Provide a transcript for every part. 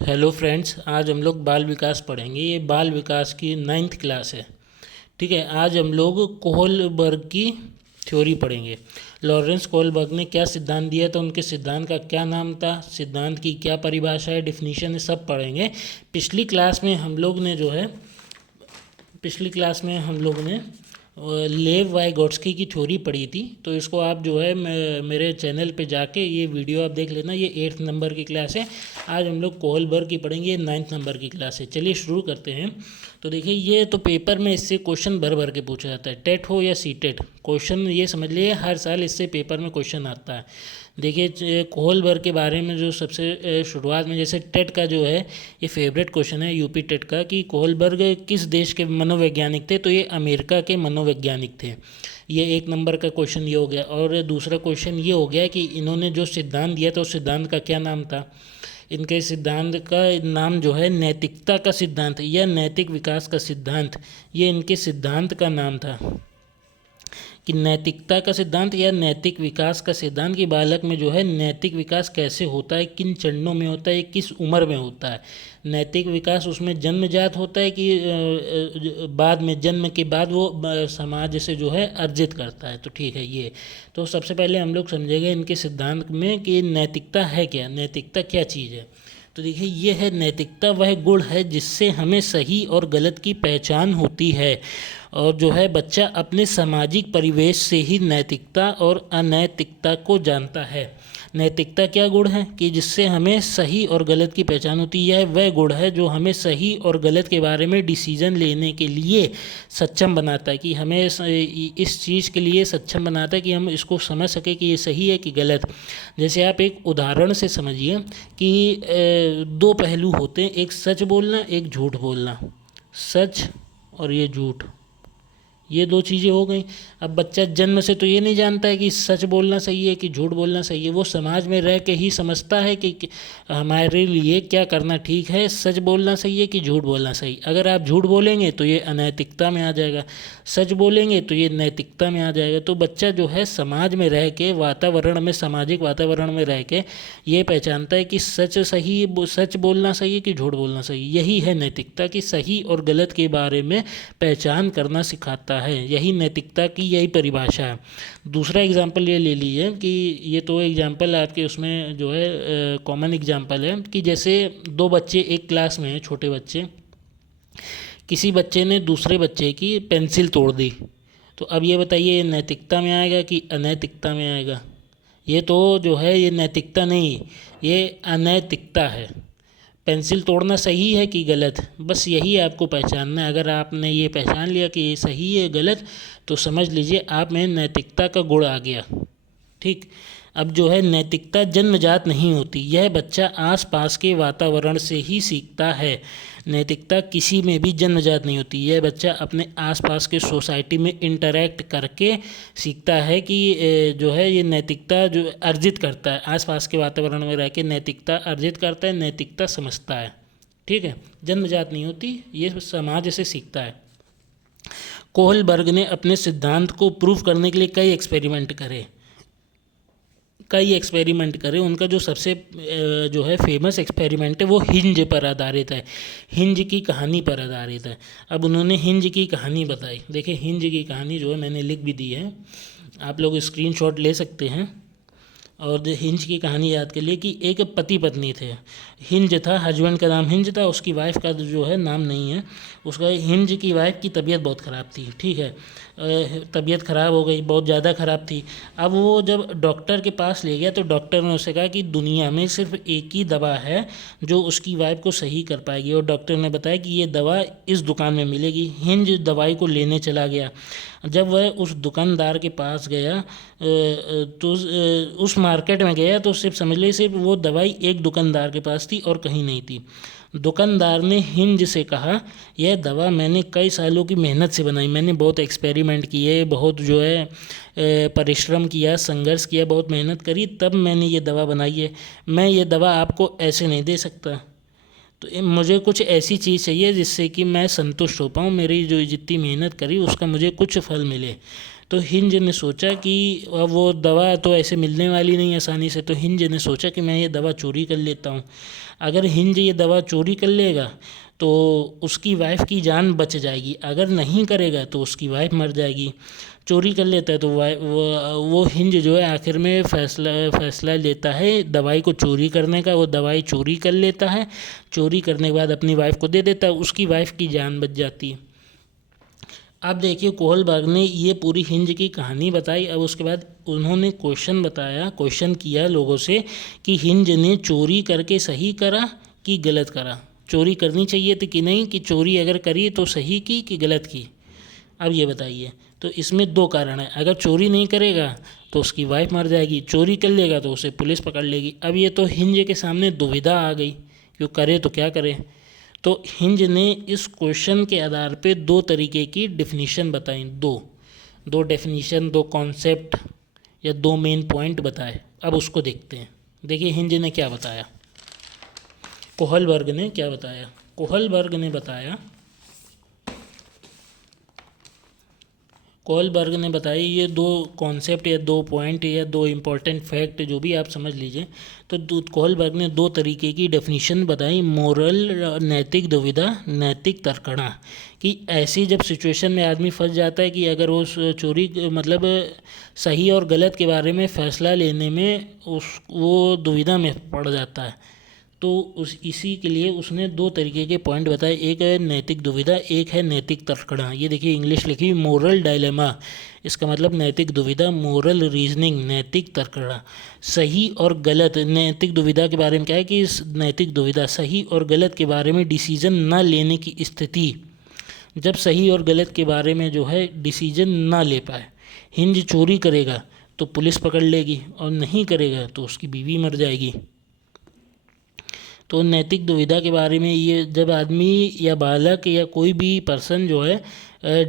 Hello friends, आज हम लोग बाल विकास पढ़ेंगे। ये बाल विकास की 9th क्लास है। ठीक है। आज हम लोग कोहलबर्ग की थ्योरी पढ़ेंगे। लॉरेंस कोहलबर्ग ने क्या सिद्धांत दिया था, उनके सिद्धांत का क्या नाम था, सिद्धांत की क्या परिभाषा है, डिफिनीशन है, सब पढ़ेंगे। पिछली क्लास में हम लोग ने जो है पिछली क्लास में हम लोग ने लेव वाइगोट्स्की की थ्योरी पढ़ी थी। तो इसको आप जो है मेरे चैनल पे जाके ये वीडियो आप देख लेना। ये 8th नंबर की क्लास है। आज हम लोग कोहलबर्ग की पढ़ेंगे, ये 9th नंबर की क्लास है। चलिए शुरू करते हैं। तो देखिए, ये तो पेपर में इससे क्वेश्चन भर भर के पूछा जाता है, टेट हो या सी टेट। क्वेश्चन ये समझ लिए, हर साल इससे पेपर में क्वेश्चन आता है। देखिए, कोहलबर्ग के बारे में जो सबसे शुरुआत में, जैसे टेट का जो है ये फेवरेट क्वेश्चन है यूपी टेट का, कि कोहलबर्ग किस देश के मनोवैज्ञानिक थे। तो ये अमेरिका के मनोवैज्ञानिक थे। ये 1 नंबर का क्वेश्चन ये हो गया। और दूसरा क्वेश्चन ये हो गया कि इन्होंने जो सिद्धांत दिया था उस सिद्धांत का क्या नाम था। इनके सिद्धांत का नाम जो है नैतिकता का सिद्धांत या नैतिक विकास का सिद्धांत, ये इनके सिद्धांत का नाम था। कि नैतिकता का सिद्धांत या नैतिक विकास का सिद्धांत, कि बालक में जो है नैतिक विकास कैसे होता है, किन चरणों में होता है, किस उम्र में होता है। नैतिक विकास उसमें जन्मजात होता है कि बाद में, जन्म के बाद वो समाज से जो है अर्जित करता है। तो ठीक है। ये तो सबसे पहले हम लोग समझेंगे इनके सिद्धांत में कि नैतिकता है क्या, नैतिकता क्या चीज़ है। तो देखिए, ये है नैतिकता, वह गुण है जिससे हमें सही और गलत की पहचान होती है। और जो है बच्चा अपने सामाजिक परिवेश से ही नैतिकता और अनैतिकता को जानता है। नैतिकता क्या गुण है कि जिससे हमें सही और गलत की पहचान होती है। वह गुण है जो हमें सही और गलत के बारे में डिसीजन लेने के लिए सक्षम बनाता है, कि हमें इस चीज़ के लिए सक्षम बनाता है कि हम इसको समझ सकें कि ये सही है कि गलत। जैसे आप एक उदाहरण से समझिए कि दो पहलू होते हैं, एक सच बोलना, एक झूठ बोलना। सच और ये झूठ, ये दो चीज़ें हो गई। अब बच्चा जन्म से तो ये नहीं जानता है कि सच बोलना सही है कि झूठ बोलना सही है। वो समाज में रह के ही समझता है कि हमारे लिए क्या करना ठीक है, सच बोलना सही है कि झूठ बोलना सही। अगर आप झूठ बोलेंगे तो ये अनैतिकता में आ जाएगा, सच बोलेंगे तो ये नैतिकता में आ जाएगा। तो बच्चा जो है समाज में रह के, वातावरण में, सामाजिक वातावरण में रह के ये पहचानता है कि सच बोलना सही है कि झूठ बोलना सही। यही है नैतिकता, कि सही और गलत के बारे में पहचान करना सिखाता है। यही नैतिकता की यही परिभाषा है। दूसरा एग्जाम्पल ये ले लीजिए कि ये तो एग्जाम्पल आपके उसमें जो है कॉमन एग्जाम्पल है, कि जैसे दो बच्चे एक क्लास में हैं, छोटे बच्चे। किसी बच्चे ने दूसरे बच्चे की पेंसिल तोड़ दी। तो अब ये बताइए, ये नैतिकता में आएगा कि अनैतिकता में आएगा। ये तो जो है ये नैतिकता नहीं, ये अनैतिकता है। पेंसिल तोड़ना सही है कि गलत, बस यही आपको पहचानना है। अगर आपने ये पहचान लिया कि ये सही है गलत, तो समझ लीजिए आप में नैतिकता का गुण आ गया। ठीक। अब जो है नैतिकता जन्मजात नहीं होती, यह बच्चा आसपास के वातावरण से ही सीखता है। नैतिकता किसी में भी जन्मजात नहीं होती, यह बच्चा अपने आसपास के सोसाइटी में इंटरेक्ट करके सीखता है कि जो है ये नैतिकता जो अर्जित करता है, आसपास के वातावरण में रह के नैतिकता अर्जित करता है, नैतिकता समझता है। ठीक है। जन्मजात नहीं होती, ये समाज से सीखता है। कोहलबर्ग ने अपने सिद्धांत को प्रूव करने के लिए कई एक्सपेरिमेंट करे। उनका जो सबसे जो है फेमस एक्सपेरिमेंट है वो हिंज पर आधारित है, हिंज की कहानी पर आधारित है। अब उन्होंने हिंज की कहानी बताई। देखिए, हिंज की कहानी जो है मैंने लिख भी दी है, आप लोग स्क्रीनशॉट ले सकते हैं। और हिंज की कहानी याद कर लिए कि एक पति पत्नी थे। हिंज था, हस्बैंड का नाम हिंज था, उसकी वाइफ का जो है नाम नहीं है। उसका हिंज की वाइफ की तबीयत बहुत ख़राब थी। ठीक है। तबीयत ख़राब हो गई, बहुत ज़्यादा ख़राब थी। अब वो जब डॉक्टर के पास ले गया तो डॉक्टर ने उससे कहा कि दुनिया में सिर्फ एक ही दवा है जो उसकी वाइफ को सही कर पाएगी। और डॉक्टर ने बताया कि ये दवा इस दुकान में मिलेगी। हिंज दवाई को लेने चला गया। जब वह उस दुकानदार के पास गया तो उस मार्केट में गया तो सिर्फ समझ लीजिए, सिर्फ वो दवाई एक दुकानदार के पास थी और कहीं नहीं थी। दुकानदार ने हिंज से कहा, यह दवा मैंने कई सालों की मेहनत से बनाई, मैंने बहुत एक्सपेरिमेंट किए, बहुत जो है परिश्रम किया, संघर्ष किया, बहुत मेहनत करी, तब मैंने ये दवा बनाई है। मैं ये दवा आपको ऐसे नहीं दे सकता। तो मुझे कुछ ऐसी चीज़ चाहिए जिससे कि मैं संतुष्ट हो पाऊँ, मेरी जो जितनी मेहनत करी उसका मुझे कुछ फल मिले। तो हिंज ने सोचा कि अब वो दवा तो ऐसे मिलने वाली नहीं आसानी से, तो हिंज ने सोचा कि मैं ये दवा चोरी कर लेता हूँ। अगर हिंज ये दवा चोरी कर लेगा तो उसकी वाइफ की जान बच जाएगी, अगर नहीं करेगा तो उसकी वाइफ मर जाएगी। चोरी कर लेता है तो वो हिंज जो है आखिर में फैसला लेता है दवाई को चोरी करने का। वो दवाई चोरी कर लेता है, चोरी करने के बाद अपनी वाइफ को दे देता है, उसकी वाइफ की जान बच जाती है। अब देखिए कोहलबर्ग ने ये पूरी हिंज की कहानी बताई। अब उसके बाद उन्होंने क्वेश्चन किया लोगों से कि हिंज ने चोरी करके सही करा कि गलत करा, चोरी करनी चाहिए थी कि नहीं, कि चोरी अगर करी तो सही की कि गलत की। अब ये बताइए। तो इसमें दो कारण है, अगर चोरी नहीं करेगा तो उसकी वाइफ मर जाएगी, चोरी कर लेगा तो उसे पुलिस पकड़ लेगी। अब ये तो हिंज के सामने दुविधा आ गई कि वो करे तो क्या करे। तो हिंज ने इस क्वेश्चन के आधार पे दो तरीके की डेफिनेशन बताई, दो डेफिनेशन, दो कॉन्सेप्ट या दो मेन पॉइंट बताए। अब उसको देखते हैं। देखिए हिंज ने क्या बताया, कोहलबर्ग ने क्या बताया। कोहलबर्ग ने बताया ये दो कॉन्सेप्ट या दो पॉइंट या दो इम्पॉर्टेंट फैक्ट, जो भी आप समझ लीजिए। तो कोहलबर्ग ने दो तरीके की डेफिनेशन बताई, मोरल नैतिक दुविधा, नैतिक तर्कणा, कि ऐसी जब सिचुएशन में आदमी फंस जाता है कि अगर वो चोरी मतलब सही और गलत के बारे में फ़ैसला लेने में वो दुविधा में पड़ जाता है, तो इसी के लिए उसने दो तरीके के पॉइंट बताए, एक है नैतिक दुविधा, एक है नैतिक तर्कणा। ये देखिए इंग्लिश लिखी मोरल डायलेमा, इसका मतलब नैतिक दुविधा, मोरल रीजनिंग, नैतिक तर्कणा। सही और गलत, नैतिक दुविधा के बारे में क्या है कि इस नैतिक दुविधा सही और गलत के बारे में डिसीजन ना लेने की स्थिति, जब सही और गलत के बारे में जो है डिसीजन ना ले पाए। हिंज चोरी करेगा तो पुलिस पकड़ लेगी और नहीं करेगा तो उसकी बीवी मर जाएगी। तो नैतिक दुविधा के बारे में ये जब आदमी या बालक या कोई भी पर्सन जो है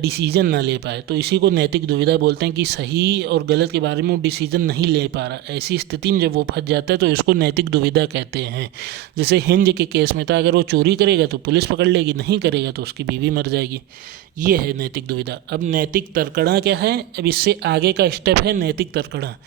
डिसीजन ना ले पाए, तो इसी को नैतिक दुविधा बोलते हैं कि सही और गलत के बारे में वो डिसीजन नहीं ले पा रहा। ऐसी स्थिति में जब वो फंस जाता है तो इसको नैतिक दुविधा कहते हैं। जैसे हिंज के केस में था, अगर वो चोरी करेगा तो पुलिस पकड़ लेगी, नहीं करेगा तो उसकी बीवी मर जाएगी। ये है नैतिक दुविधा। अब नैतिक तर्कणा क्या है, अब इससे आगे का स्टेप है नैतिक तर्कणा।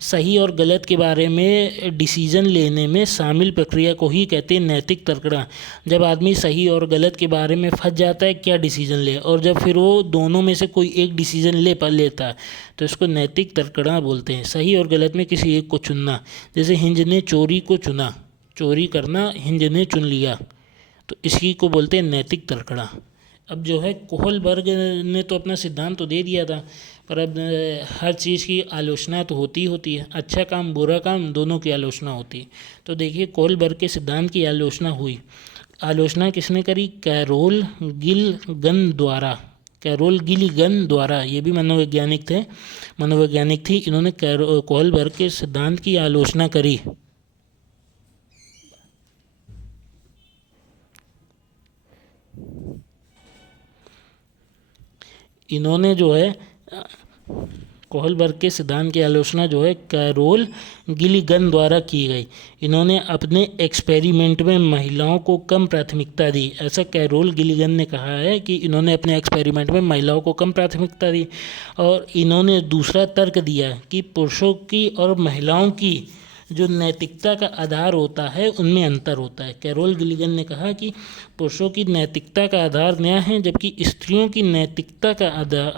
सही और गलत के बारे में डिसीजन लेने में शामिल प्रक्रिया को ही कहते हैं नैतिक तर्कणा। जब आदमी सही और गलत के बारे में फंस जाता है क्या डिसीजन ले, और जब फिर वो दोनों में से कोई एक डिसीजन लेता है तो इसको नैतिक तर्कणा बोलते हैं। सही और गलत में किसी एक को चुनना, जैसे हिंज ने चोरी को चुना, चोरी करना हिंज ने चुन लिया, तो इसी को बोलते हैं नैतिक तर्कणा। अब जो है कोहलबर्ग ने तो अपना सिद्धांत तो दे दिया था, पर अब हर चीज़ की आलोचना तो होती है, अच्छा काम बुरा काम दोनों की आलोचना होती है। तो देखिए कोहलबर्ग के सिद्धांत की आलोचना हुई। आलोचना किसने करी, कैरोल गिलिगन द्वारा। ये भी मनोवैज्ञानिक थी। इन्होंने कोहलबर्ग के सिद्धांत की आलोचना करी। इन्होंने जो है कोहलबर्ग के सिद्धांत की आलोचना जो है कैरोल गिलिगन द्वारा की गई। इन्होंने अपने एक्सपेरिमेंट में महिलाओं को कम प्राथमिकता दी। ऐसा कैरोल गिलिगन ने कहा है कि इन्होंने अपने एक्सपेरिमेंट में महिलाओं को कम प्राथमिकता दी। और इन्होंने दूसरा तर्क दिया कि पुरुषों की और महिलाओं की जो नैतिकता का आधार होता है उनमें अंतर होता है। कैरोल गिलिगन ने कहा कि पुरुषों की नैतिकता का आधार न्याय है, जबकि स्त्रियों की नैतिकता का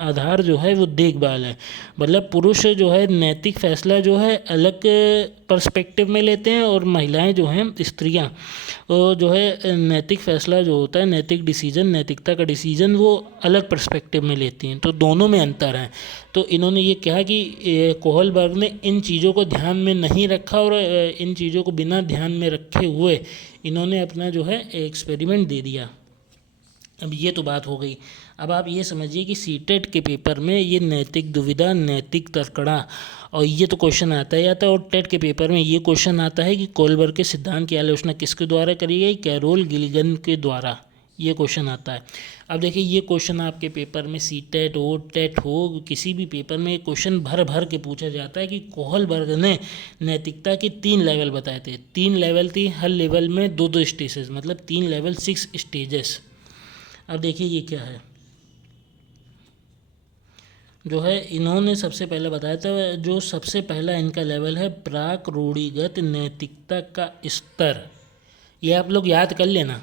आधार जो है वो देखभाल है। मतलब पुरुष जो है नैतिक फैसला जो है अलग पर्सपेक्टिव में लेते हैं, और महिलाएं जो हैं स्त्रियां वो जो है नैतिक फैसला जो होता है, नैतिक डिसीजन, नैतिकता का डिसीजन वो अलग पर्सपेक्टिव में लेती हैं। तो दोनों में अंतर है। तो इन्होंने ये कहा कि कोहलबर्ग ने इन चीज़ों को ध्यान में नहीं रखा, और इन चीज़ों को बिना ध्यान में रखे हुए इन्होंने अपना जो है एक्सपेरिमेंट दे दिया। अब ये तो बात हो गई। अब आप ये समझिए कि सीटेट के पेपर में ये नैतिक दुविधा, नैतिक तर्कणा, और ये तो क्वेश्चन आता है। और टेट के पेपर में ये क्वेश्चन आता है कि कोहलबर्ग के सिद्धांत की आलोचना किसके द्वारा करी गई, कैरोल गिलिगन के द्वारा। ये क्वेश्चन आता है। अब देखिए ये क्वेश्चन आपके पेपर में सीटेट हो, टेट हो, किसी भी पेपर में क्वेश्चन भर भर के पूछा जाता है कि कोहलबर्ग ने नैतिकता के 3 लेवल बताए थे। 3 लेवल थी, हर लेवल में 2-2 स्टेजेस, मतलब 3 लेवल 6 स्टेजेस। अब देखिए ये क्या है, जो है इन्होंने सबसे पहले बताया था, जो सबसे पहला इनका लेवल है प्राक रूढ़िगत नैतिकता का स्तर। ये आप लोग याद कर लेना,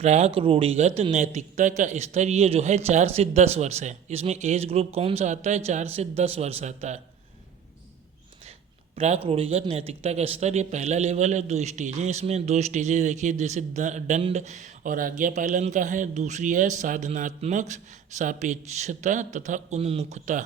प्राक रूढ़िगत नैतिकता का स्तर ये जो है 4 से 10 वर्ष है। इसमें एज ग्रुप कौन सा आता है? 4 से 10 वर्ष आता है। प्राक रूढ़िगत नैतिकता का स्तर ये पहला लेवल है। 2 स्टेजें इसमें, 2 स्टेजें देखिए, जैसे दंड और आज्ञा पालन का है। दूसरी है साधनात्मक सापेक्षता तथा उन्मुखता।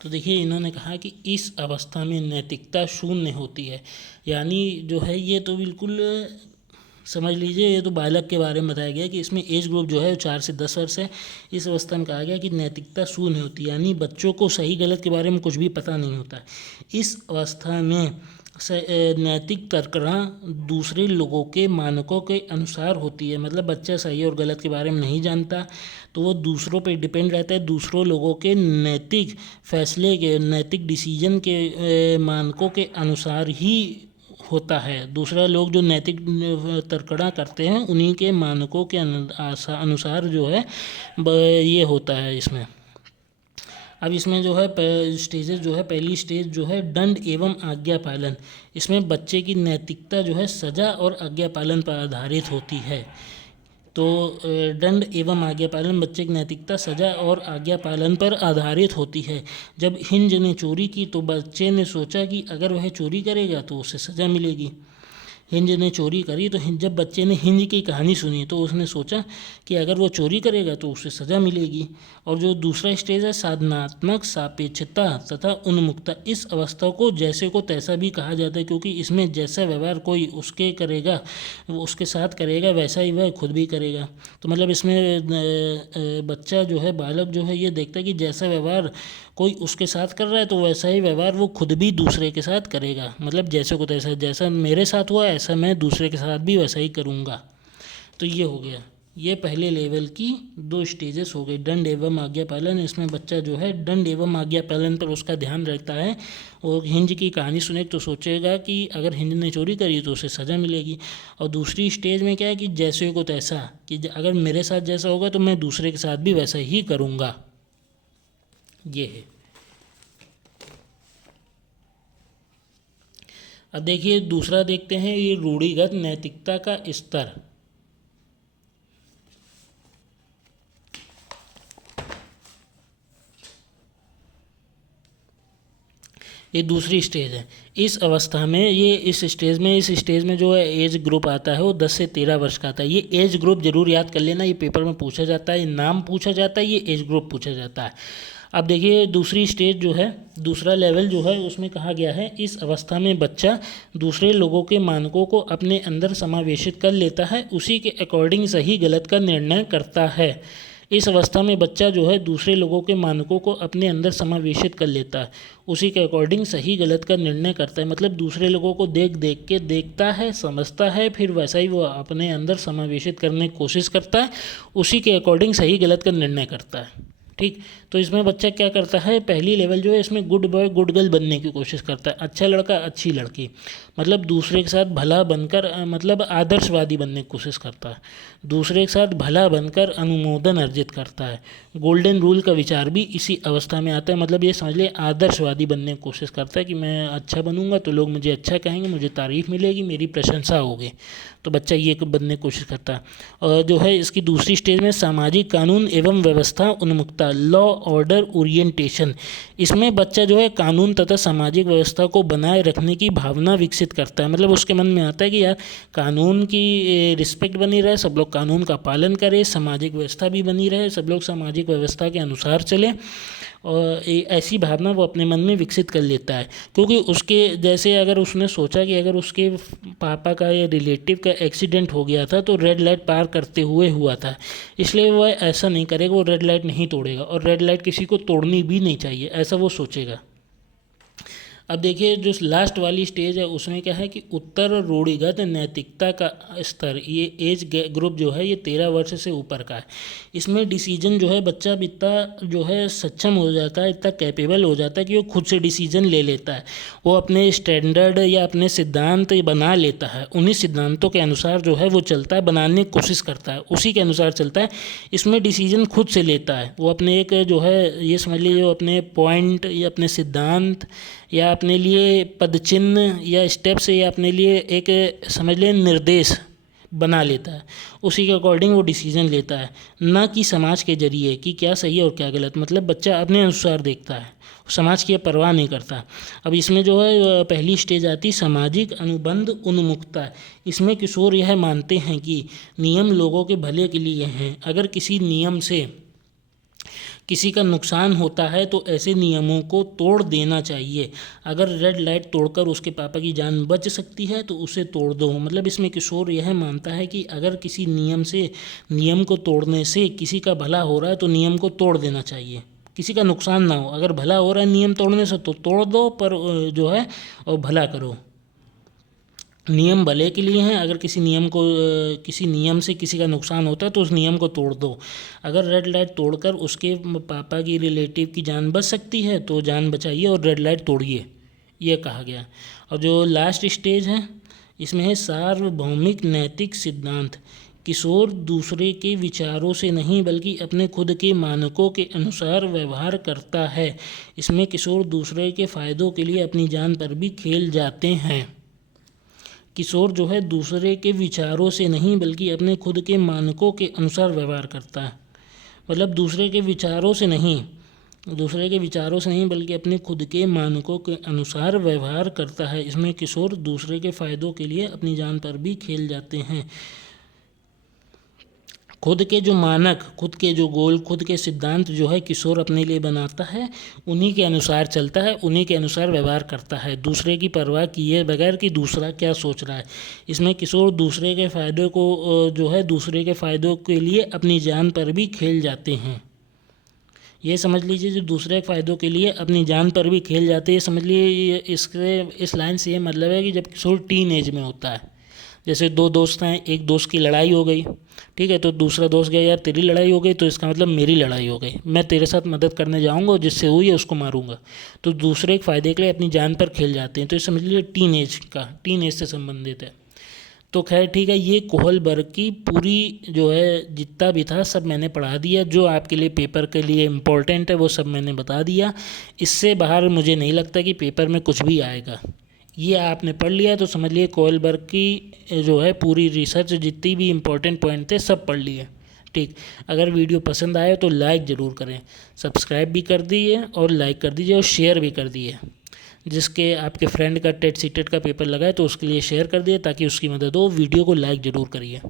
तो देखिए इन्होंने कहा कि इस अवस्था में नैतिकता शून्य होती है। यानी जो है ये तो बिल्कुल समझ लीजिए, ये तो बालक के बारे में बताया गया कि इसमें एज ग्रुप जो है 4 से 10 वर्ष है। इस अवस्था में कहा गया कि नैतिकता शून्य होती है, यानी बच्चों को सही गलत के बारे में कुछ भी पता नहीं होता। इस अवस्था में नैतिक तर्कना दूसरे लोगों के मानकों के अनुसार होती है। मतलब बच्चा सही और गलत के बारे में नहीं जानता, तो वो दूसरों पे डिपेंड रहता है, दूसरों लोगों के नैतिक फैसले के, नैतिक डिसीजन के मानकों के अनुसार ही होता है। दूसरा लोग जो नैतिक तर्कना करते हैं उन्हीं के मानकों के अनुसार जो है ये होता है इसमें। अब इसमें जो है स्टेजेस जो है, पहली स्टेज जो है दंड एवं आज्ञा पालन। इसमें बच्चे की नैतिकता जो है सजा और आज्ञा पालन पर आधारित होती है। तो दंड एवं आज्ञा पालन, बच्चे की नैतिकता सजा और आज्ञा पालन पर आधारित होती है। जब हिंज ने चोरी की तो बच्चे ने सोचा कि अगर वह चोरी करेगा तो उसे सज़ा मिलेगी। हिंज ने चोरी करी तो जब बच्चे ने हिंज की कहानी सुनी तो उसने सोचा कि अगर वो चोरी करेगा तो उसे सज़ा मिलेगी। और जो दूसरा स्टेज है साधनात्मक सापेक्षता तथा उन्मुखता, इस अवस्था को जैसे को तैसा भी कहा जाता है, क्योंकि इसमें जैसा व्यवहार कोई उसके करेगा, वो उसके साथ करेगा, वैसा ही वह खुद भी करेगा। तो मतलब इसमें बच्चा जो है, बालक जो है, ये देखता है कि जैसा व्यवहार कोई उसके साथ कर रहा है तो वैसा ही व्यवहार वो खुद भी दूसरे के साथ करेगा। मतलब जैसे को तैसा, जैसा मेरे साथ हुआ ऐसा मैं दूसरे के साथ भी वैसा ही करूँगा। तो ये हो गया, ये पहले लेवल की 2 स्टेजेस हो गई, दंड एवं आज्ञा पालन। इसमें बच्चा जो है दंड एवं आज्ञा पालन पर उसका ध्यान रहता है। वो हिंज की कहानी सुने तो सोचेगा कि अगर हिंज ने चोरी करी तो उसे सज़ा मिलेगी। और दूसरी स्टेज में क्या है कि जैसे को तैसा, कि अगर मेरे साथ जैसा होगा तो मैं दूसरे के साथ भी वैसा ही करूँगा। ये है। अब देखिए दूसरा देखते हैं, ये रूढ़िगत नैतिकता का स्तर। ये दूसरी स्टेज है। इस अवस्था में इस स्टेज में जो है एज ग्रुप आता है वो 10 से 13 वर्ष का आता है। ये एज ग्रुप जरूर याद कर लेना, ये पेपर में पूछा जाता है, ये नाम पूछा जाता है, ये एज ग्रुप पूछा जाता है। अब देखिए दूसरी स्टेज जो है, दूसरा लेवल जो है, उसमें कहा गया है इस अवस्था में बच्चा दूसरे लोगों के मानकों को अपने अंदर समावेशित कर लेता है, उसी के अकॉर्डिंग सही गलत का निर्णय करता है। इस अवस्था में बच्चा जो है दूसरे लोगों के मानकों को अपने अंदर समावेशित कर लेता है, उसी के अकॉर्डिंग सही गलत का निर्णय करता है। मतलब दूसरे लोगों को देख देख के देखता है, समझता है, फिर वैसा ही वो अपने अंदर समावेशित करने की कोशिश करता है, उसी के अकॉर्डिंग सही गलत का निर्णय करता है। ठीक, तो इसमें बच्चा क्या करता है, पहली लेवल जो है इसमें गुड बॉय गुड गर्ल बनने की कोशिश करता है, अच्छा लड़का अच्छी लड़की, मतलब दूसरे के साथ भला बनकर, मतलब आदर्शवादी बनने की कोशिश करता है, दूसरे के साथ भला बनकर अनुमोदन अर्जित करता है। गोल्डन रूल का विचार भी इसी अवस्था में आता है। मतलब ये समझ लिए आदर्शवादी बनने की कोशिश करता है कि मैं अच्छा बनूंगा तो लोग मुझे अच्छा कहेंगे, मुझे तारीफ मिलेगी, मेरी प्रशंसा होगी। तो बच्चा ये बनने की कोशिश करता है। और जो है इसकी दूसरी स्टेज में सामाजिक कानून एवं व्यवस्था उन्मुखता, लॉ ऑर्डर ओरिएंटेशन। इसमें बच्चा जो है कानून तथा सामाजिक व्यवस्था को बनाए रखने की भावना विकसित करता है। मतलब उसके मन में आता है कि यार कानून की रिस्पेक्ट बनी रहे, सब लोग कानून का पालन करें, सामाजिक व्यवस्था भी बनी रहे, सब लोग सामाजिक व्यवस्था के अनुसार चलें, और ऐसी भावना वो अपने मन में विकसित कर लेता है। क्योंकि उसके जैसे अगर उसने सोचा कि अगर उसके पापा का या रिलेटिव का एक्सीडेंट हो गया था तो रेड लाइट पार करते हुए हुआ था, इसलिए वह ऐसा नहीं करेगा, वो रेड लाइट नहीं तोड़ेगा, और रेड लाइट किसी को तोड़नी भी नहीं चाहिए, ऐसा वो सोचेगा। अब देखिए जो लास्ट वाली स्टेज है उसमें क्या है कि उत्तर रूढ़िगत नैतिकता का स्तर, ये एज ग्रुप जो है ये 13 वर्ष से ऊपर का है। इसमें डिसीजन जो है बच्चा अब इतना जो है सक्षम हो जाता है, इतना कैपेबल हो जाता है कि वो खुद से डिसीजन ले लेता है। वो अपने स्टैंडर्ड या अपने सिद्धांत बना लेता है, उन्हीं सिद्धांतों के अनुसार जो है वो चलता है, बनाने की कोशिश करता है, उसी के अनुसार चलता है। इसमें डिसीजन खुद से लेता है। वो अपने एक जो है ये समझ लीजिए अपने पॉइंट या अपने सिद्धांत या अपने लिए पदचिन्ह या स्टेप्स या अपने लिए एक समझ लें निर्देश बना लेता है, उसी के अकॉर्डिंग वो डिसीजन लेता है, ना कि समाज के जरिए कि क्या सही है और क्या गलत। मतलब बच्चा अपने अनुसार देखता है, समाज की परवाह नहीं करता। अब इसमें जो है पहली स्टेज आती सामाजिक अनुबंध उन्मुखता। इसमें किशोर यह मानते हैं कि नियम लोगों के भले के लिए हैं। अगर किसी नियम से किसी का नुकसान होता है तो ऐसे नियमों को तोड़ देना चाहिए। अगर रेड लाइट तोड़कर उसके पापा की जान बच सकती है तो उसे तोड़ दो। मतलब इसमें किशोर यह मानता है कि अगर किसी नियम को तोड़ने से किसी का भला हो रहा है तो नियम को तोड़ देना चाहिए, किसी का नुकसान ना हो। अगर भला हो रहा है नियम तोड़ने से तो तोड़ दो, पर जो है और भला करो। नियम भले के लिए हैं। अगर किसी नियम से किसी का नुकसान होता है तो उस नियम को तोड़ दो। अगर रेड लाइट तोड़कर उसके पापा की रिलेटिव की जान बच सकती है तो जान बचाइए और रेड लाइट तोड़िए, ये कहा गया। और जो लास्ट स्टेज है इसमें है सार्वभौमिक नैतिक सिद्धांत। किशोर दूसरे के विचारों से नहीं बल्कि अपने खुद के मानकों के अनुसार व्यवहार करता है। इसमें किशोर दूसरे के फ़ायदों के लिए अपनी जान पर भी खेल जाते हैं। किशोर जो है दूसरे के विचारों से नहीं बल्कि अपने खुद के मानकों के अनुसार व्यवहार करता है। मतलब दूसरे के विचारों से नहीं बल्कि अपने खुद के मानकों के अनुसार व्यवहार करता है। इसमें किशोर दूसरे के फ़ायदों के लिए अपनी जान पर भी खेल जाते हैं। खुद के जो मानक, खुद के जो गोल, खुद के सिद्धांत जो है किशोर अपने लिए बनाता है, उन्हीं के अनुसार चलता है, उन्हीं के अनुसार व्यवहार करता है, दूसरे की परवाह किए बगैर कि दूसरा क्या सोच रहा है। इसमें किशोर दूसरे के फ़ायदे को जो है दूसरे के फ़ायदों के लिए अपनी जान पर भी खेल जाते हैं। ये समझ लीजिए जो दूसरे के फ़ायदों के लिए अपनी जान पर भी खेल जाते हैं, समझ लीजिए इस लाइन से ये मतलब है कि जब किशोर टीन एज में होता है, जैसे दो दोस्त हैं, एक दोस्त की लड़ाई हो गई, ठीक है, तो दूसरा दोस्त गया यार तेरी लड़ाई हो गई तो इसका मतलब मेरी लड़ाई हो गई, मैं तेरे साथ मदद करने जाऊंगा और जिससे हुई है उसको मारूंगा। तो दूसरे के फ़ायदे के लिए अपनी जान पर खेल जाते हैं। तो ये समझ लीजिए टीन एज से संबंधित है। तो खैर ठीक है, ये कोहलबर्ग की पूरी जो है जितना भी था सब मैंने पढ़ा दिया। जो आपके लिए पेपर के लिए इम्पोर्टेंट है वो सब मैंने बता दिया। इससे बाहर मुझे नहीं लगता कि पेपर में कुछ भी आएगा। ये आपने पढ़ लिया तो समझ लिए कोहलबर्ग की जो है पूरी रिसर्च जितनी भी इम्पोर्टेंट पॉइंट थे सब पढ़ लिए। ठीक, अगर वीडियो पसंद आए तो लाइक ज़रूर करें, सब्सक्राइब भी कर दीजिए और लाइक कर दीजिए और शेयर भी कर दीजिए। जिसके आपके फ्रेंड का टेट सीटेट का पेपर लगा है तो उसके लिए शेयर कर दिए ताकि उसकी मदद हो। वीडियो को लाइक ज़रूर करिए।